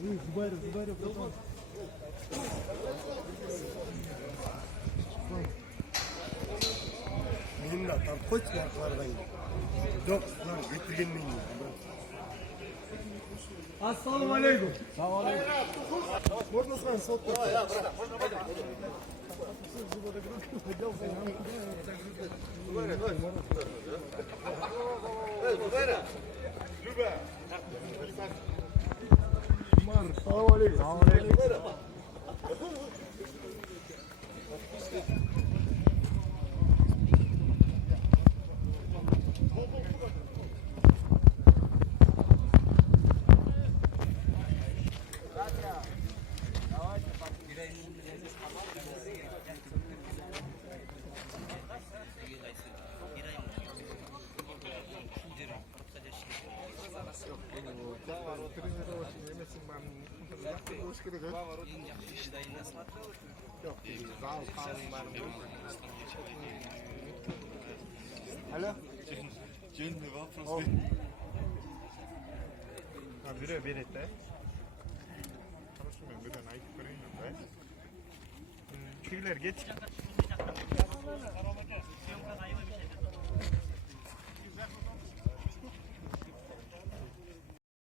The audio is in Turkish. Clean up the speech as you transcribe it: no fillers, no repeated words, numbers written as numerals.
Зубайров, потом. Benim de tam koç markalardan. Yok lan getirgenmeyin. Assalamu alaikum. Selamun aleyküm. Можно с вами сфоткаться? Selamun aleyküm. Алло? Дельный вопрос. Biri birlikte. Konuşmuyorum, birden ayıp görüyorum ben. Tüyler geç.